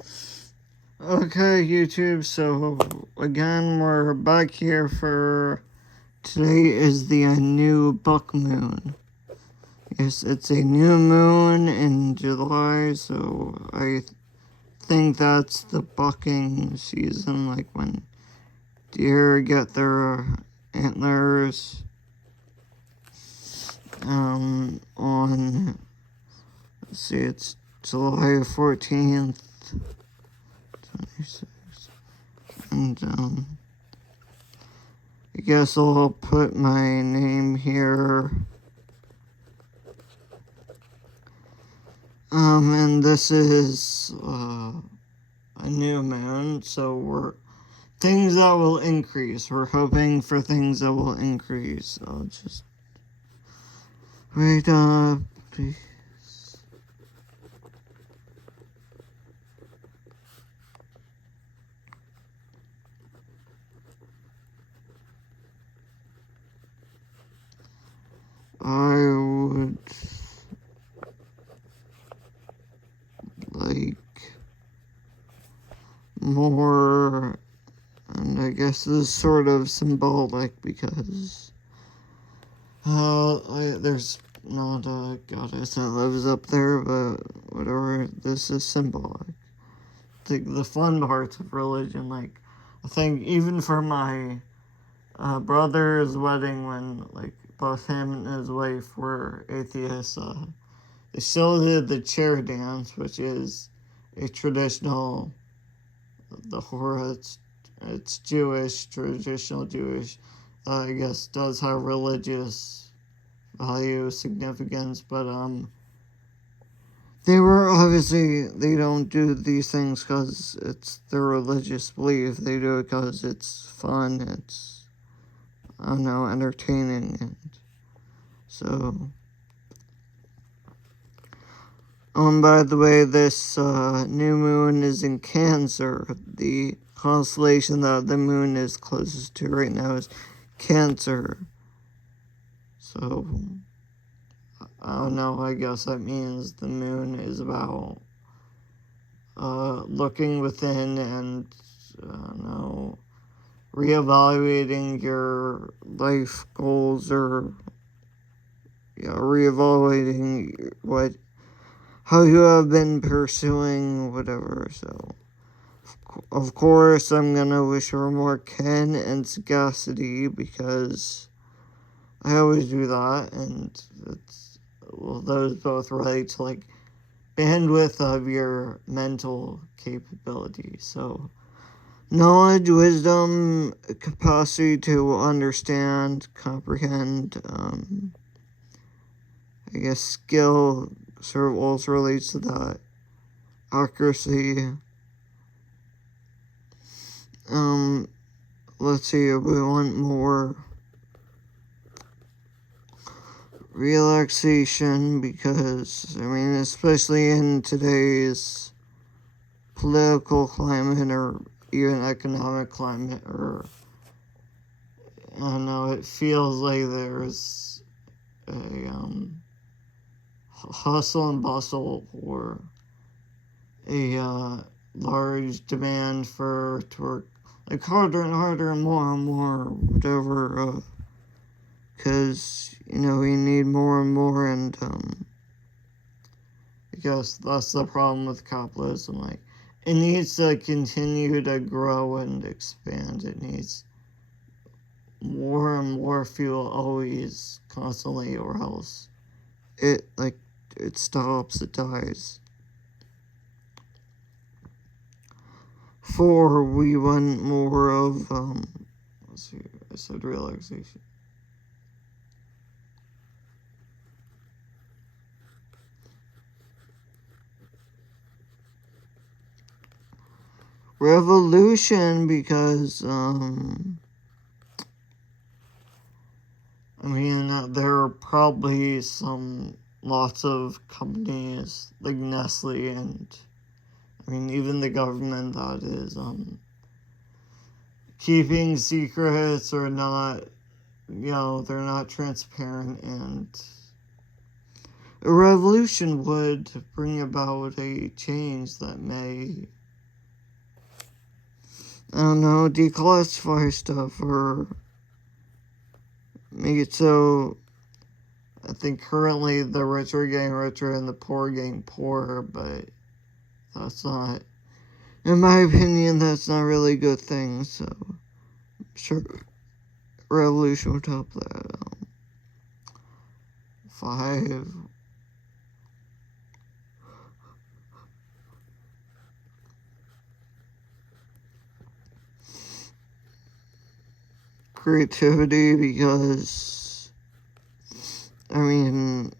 Okay, YouTube, so again, we're back here for today is the new buck moon. Yes, it's a new moon in July, so I think that's the bucking season, like when deer get their antlers on, let's see, it's July 14th, 26th, and I guess I'll put my name here. And this is a new moon, so things that will increase. We're hoping for things that will increase. I'll just wait up. I would like more, and I guess this is sort of symbolic because there's not a goddess that lives up there, but whatever, this is symbolic. The fun parts of religion, like, I think even for my brother's wedding, when, like, both him and his wife were atheists, they still did the chair dance, which is a traditional, the Hora, it's Jewish, traditional Jewish, I guess does have religious value, significance, but, they don't do these things because it's their religious belief. They do it because it's fun, it's, I don't know, entertaining, and so. By the way, this new moon is in Cancer. The constellation that the moon is closest to right now is Cancer. So, I don't know, I guess that means the moon is about looking within and, I don't know, reevaluating your life goals, or reevaluating how you have been pursuing whatever. So, of course, I'm gonna wish her more Ken and sagacity because I always do that, and those both relate to, like, bandwidth of your mental capability. So, knowledge, wisdom, capacity to understand, comprehend, I guess skill sort of also relates to that. Accuracy. Let's see if we want more relaxation, because, I mean, especially in today's political climate, or even economic climate, or, I don't know, it feels like there's a, hustle and bustle, or a, large demand to work, like, harder and harder and more, whatever, because, we need more and more, and, I guess that's the problem with capitalism, like, it needs to continue to grow and expand. It needs more and more fuel always, constantly, or else it stops, it dies. 4, we want more of, let's see, I said relaxation. Revolution, because, I mean, there are probably lots of companies like Nestle, and, I mean, even the government that is, keeping secrets, or not, they're not transparent, and a revolution would bring about a change that may don't know, declassify stuff or make it so I think currently the rich are getting richer and the poor are getting poorer, but that's not, in my opinion, that's not really a good thing, so I'm sure revolution would help that. 5. Creativity, because I mean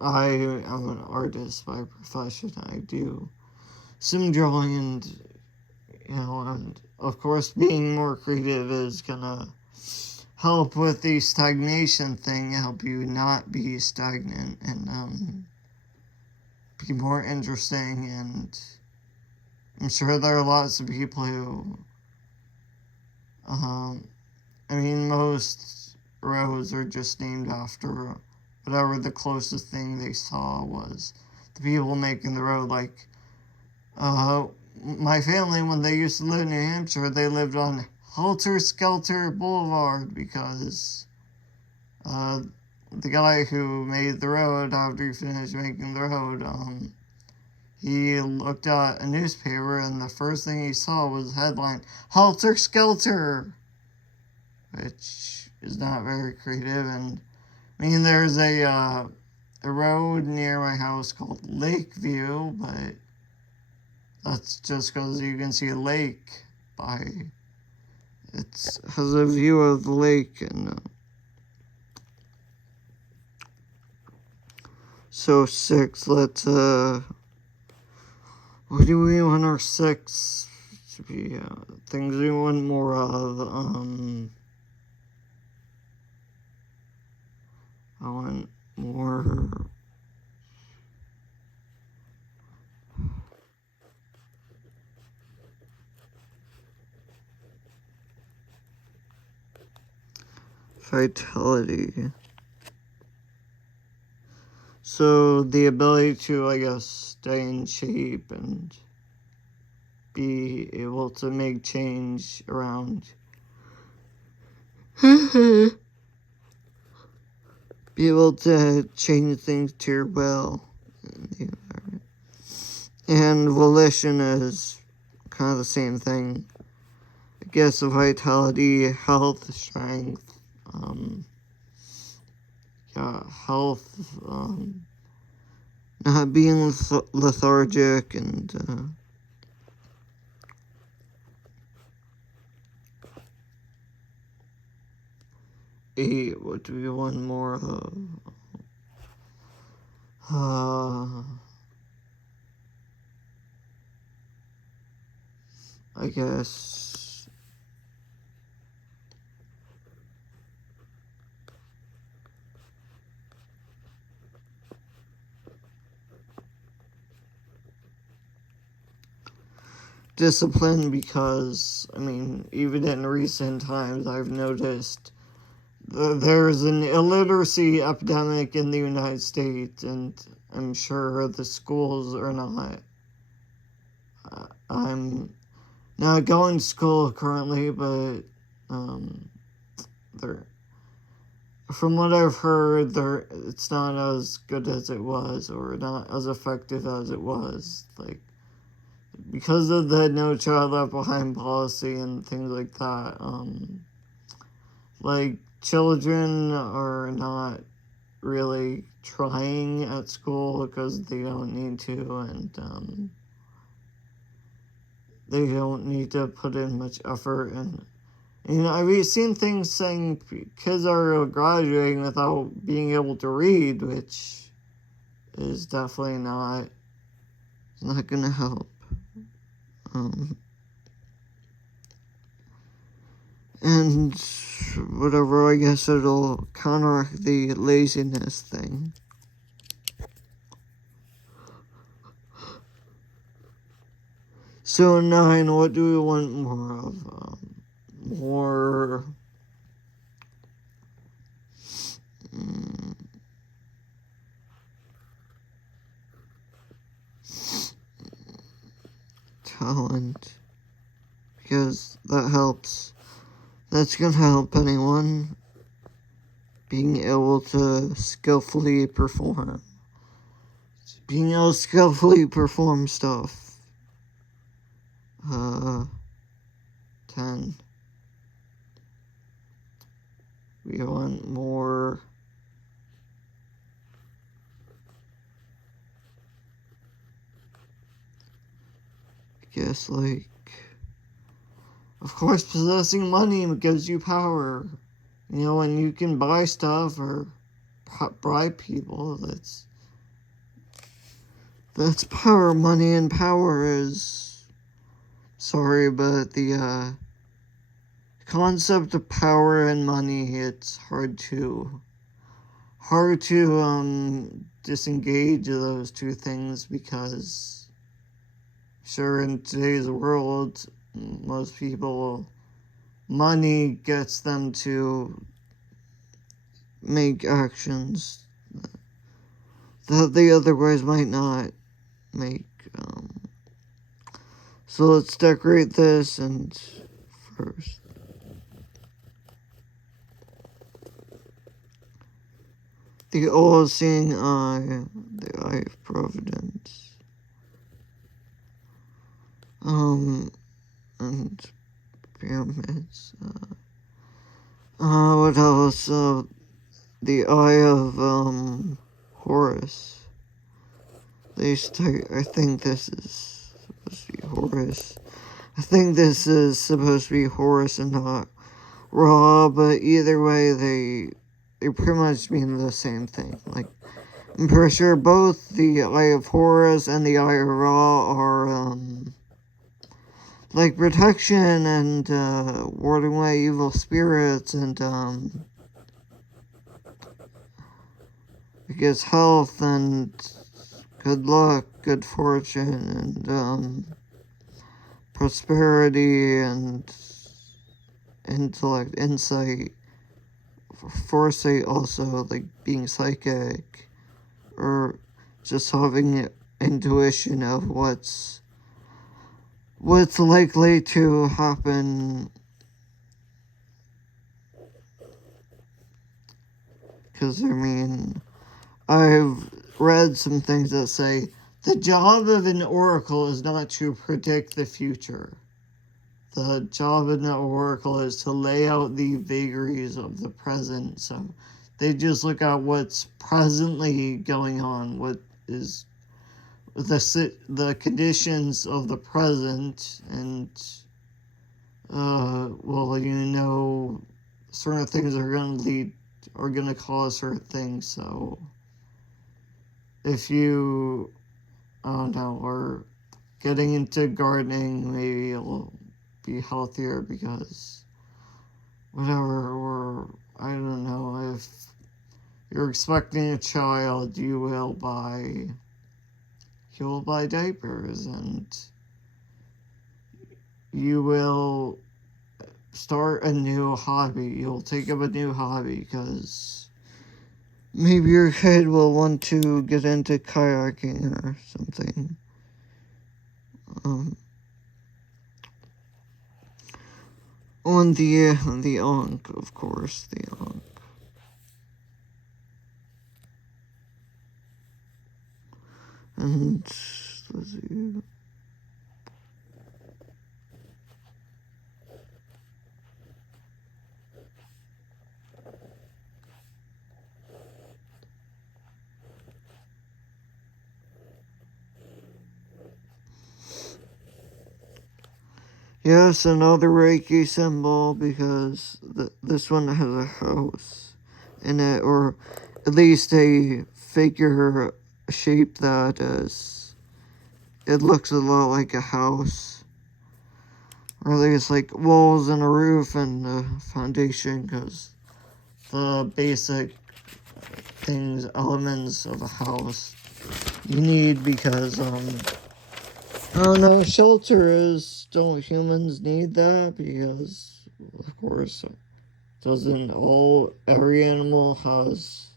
I am an artist by profession. I do some drawing, and of course being more creative is gonna help with the stagnation thing, help you not be stagnant and be more interesting. And I'm sure there are lots of people who most roads are just named after whatever the closest thing they saw was. The people making the road, like, my family, when they used to live in New Hampshire, they lived on Helter Skelter Boulevard because the guy who made the road, after he finished making the road, he looked at a newspaper and the first thing he saw was the headline, Helter Skelter, which is not very creative. And there's a road near my house called Lakeview, but that's just because you can see a lake it has a view of the lake. And so 6, let's what do we want our 6 to be? Things we want more of. I want more vitality. So the ability to, I guess, stay in shape and be able to make change around. Be able to change things to your will in the environment. And volition is kind of the same thing. I guess vitality, health, strength, health, not being lethargic, and 8, what do we want more of? I guess discipline, because even in recent times I've noticed there's an illiteracy epidemic in the United States, and I'm sure the schools are not. I'm not going to school currently, but from what I've heard, it's not as good as it was, or not as effective as it was. Like, because of the No Child Left Behind policy and things like that, like, children are not really trying at school because they don't need to, and they don't need to put in much effort. And I've seen things saying kids are graduating without being able to read, which is definitely not gonna help. And whatever, I guess it'll counteract the laziness thing. So 9, what do we want more of? More talent. because that helps. That's gonna help anyone being able to skillfully perform. Being able to skillfully perform stuff. 10. We want more. I guess, like, of course, possessing money gives you power. You know, when you can buy stuff or bribe people, that's power. Money and power is, sorry, but the concept of power and money, it's hard to disengage those two things, because sure, in today's world, most people, money gets them to make actions that they otherwise might not make. So let's decorate this, and first, the all-seeing eye, the eye of providence. And pyramids. What else? The eye of Horus. I think this is supposed to be Horus. I think this is supposed to be Horus and not Ra, but either way, they pretty much mean the same thing. Like, I'm pretty sure both the Eye of Horus and the Eye of Ra are, like, protection and, warding away evil spirits and, I guess health and good luck, good fortune, and, prosperity and intellect, insight, foresight also, like being psychic, or just having intuition of what's likely to happen. Because, I mean, I've read some things that say the job of an oracle is not to predict the future. The job of an oracle is to lay out the vagaries of the present. So they just look at what's presently going on, what is the conditions of the present, and well, you know, certain things are going to cause certain things. So if you, I don't know, are getting into gardening, maybe it'll be healthier because whatever, or I don't know, if you're expecting a child, you will buy diapers, and you will start a new hobby. You'll take up a new hobby because maybe your kid will want to get into kayaking or something. On the Ankh, of course, the Ankh. And let's see. Yes, another Reiki symbol, because this one has a house in it, or at least a figure shape that is. It looks a lot like a house, or at least like walls and a roof and a foundation, because the basic things, elements of a house you need, because I don't know, shelter is, don't humans need that? Because, of course, doesn't every animal has,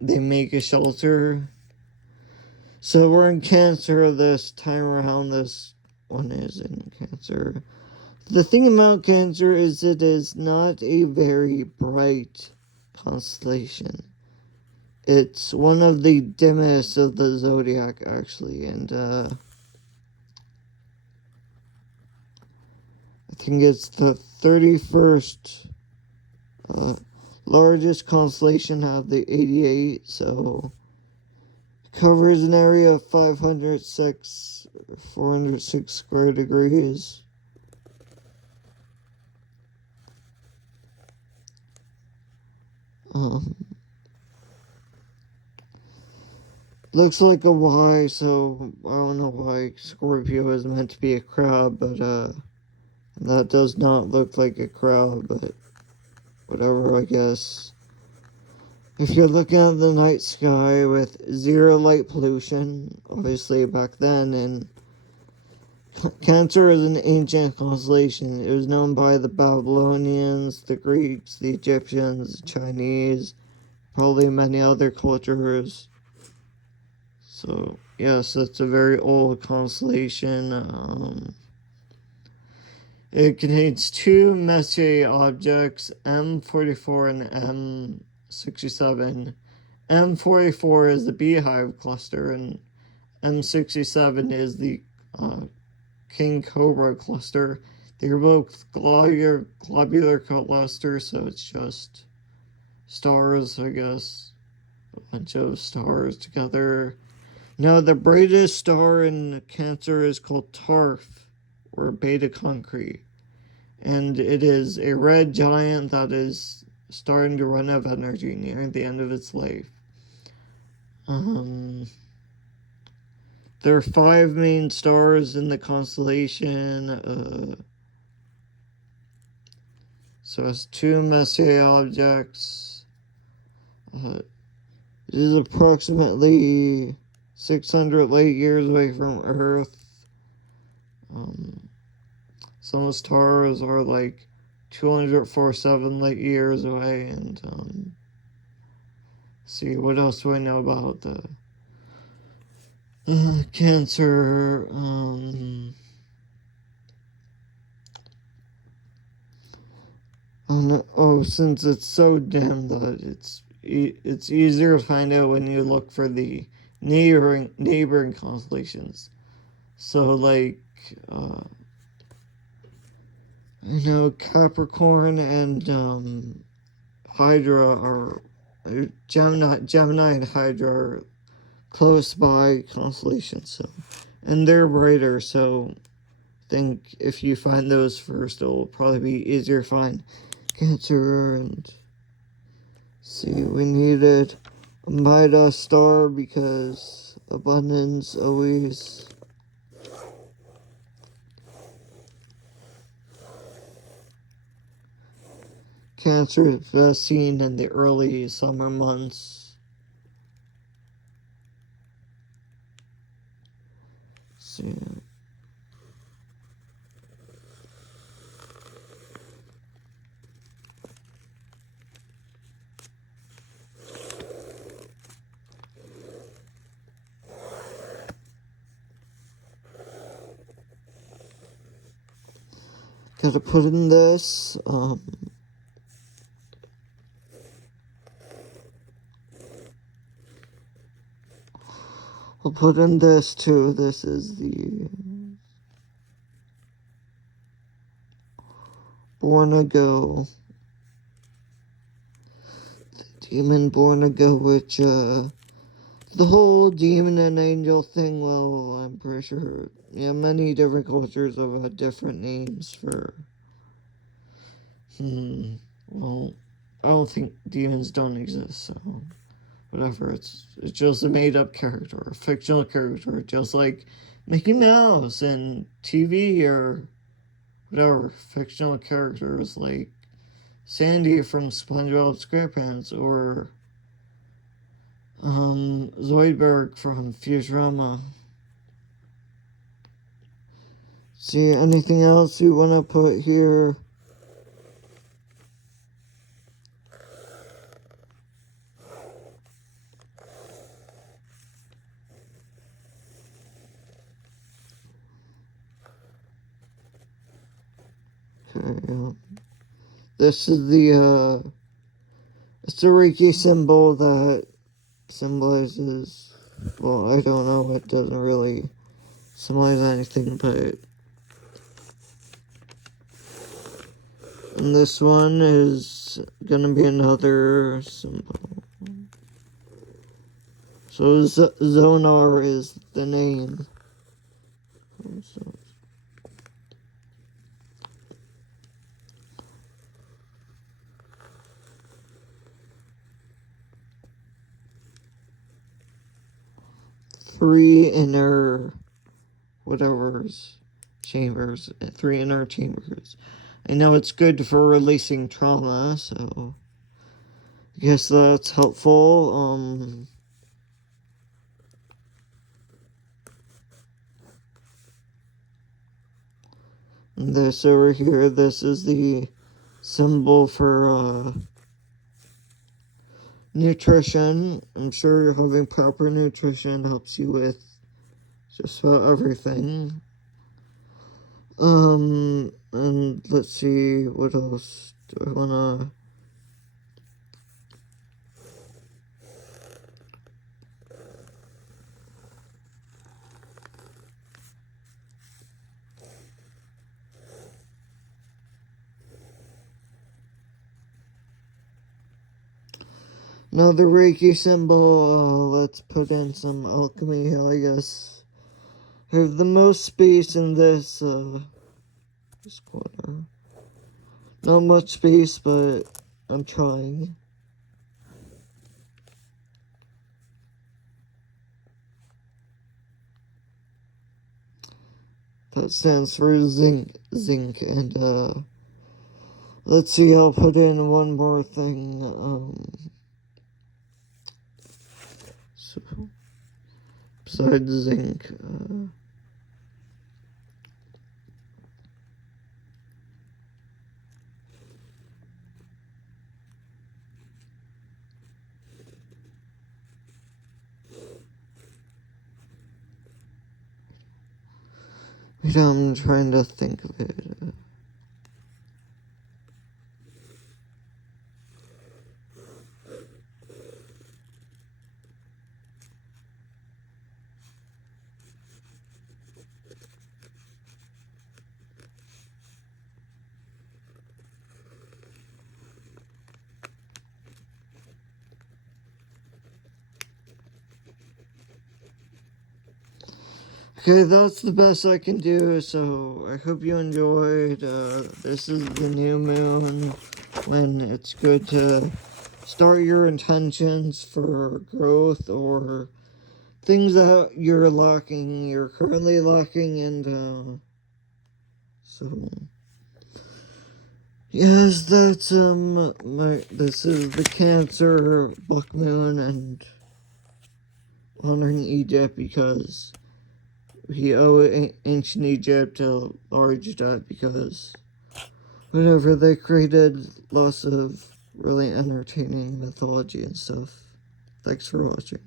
they make a shelter? So we're in Cancer this time around, this one is in Cancer. The thing about Cancer is it is not a very bright constellation. It's one of the dimmest of the zodiac, actually, and I think it's the 31st largest constellation out of the 88, so it covers an area of 406 square degrees. Looks like a Y, so I don't know why Scorpio is meant to be a crab, but that does not look like a crab, but whatever, I guess. If you're looking at the night sky with zero light pollution, obviously back then, and Cancer is an ancient constellation. It was known by the Babylonians, the Greeks, the Egyptians, the Chinese, probably many other cultures. So, yes, it's a very old constellation. It contains two Messier objects, M44 and M67. M44 is the Beehive cluster, and M67 is the King Cobra cluster. They're both globular clusters, so it's just stars, I guess. A bunch of stars together. Now, the brightest star in Cancer is called TARF, or Beta Concrete, and it is a red giant that is starting to run out of energy near the end of its life. There are 5 main stars in the constellation. So it's 2 Messier objects. It is approximately 600 light years away from Earth. Some stars are like 247 light years away, and see, what else do I know about the Cancer? Since it's so dim that it's easier to find out when you look for the neighboring constellations. So, like, Capricorn and Hydra are Gemini and Hydra are close by constellations, so, and they're brighter, so I think if you find those first, it'll probably be easier to find Cancer. And see, we needed a Midas star because abundance always. Cancer is best seen in the early summer months. See. Gotta put in this. I'll put in this too. This is the Born-A-Go. The demon Born-A-Go, which, the whole demon and angel thing, well, I'm pretty sure, many different cultures have had different names for, well, I don't think demons don't exist, so whatever, it's just a made-up character, a fictional character, just like Mickey Mouse and TV or whatever, fictional characters like Sandy from SpongeBob SquarePants or Zoidberg from Futurama. See, anything else you want to put here? Okay, this is it's a Reiki symbol that symbolizes, well, I don't know, it doesn't really symbolize anything, but, and this one is gonna be another symbol. So Zonar is the name. So, three inner chambers, three inner chambers. I know it's good for releasing trauma, so I guess that's helpful. This over here, this is the symbol for nutrition. I'm sure having proper nutrition helps you with just about everything. And let's see, what else do I wanna... Another Reiki symbol, let's put in some alchemy here, I guess. I have the most space in this corner. Not much space, but I'm trying. That stands for zinc, and let's see, I'll put in one more thing, so, besides zinc, I'm trying to think of it. Okay, that's the best I can do, so I hope you enjoyed. This is the new moon, when it's good to start your intentions for growth or things that you're currently lacking, and so yes, that's this is the Cancer Black Moon, and honoring Egypt because we owe ancient Egypt a large debt, because whatever, they created lots of really entertaining mythology and stuff. Thanks for watching.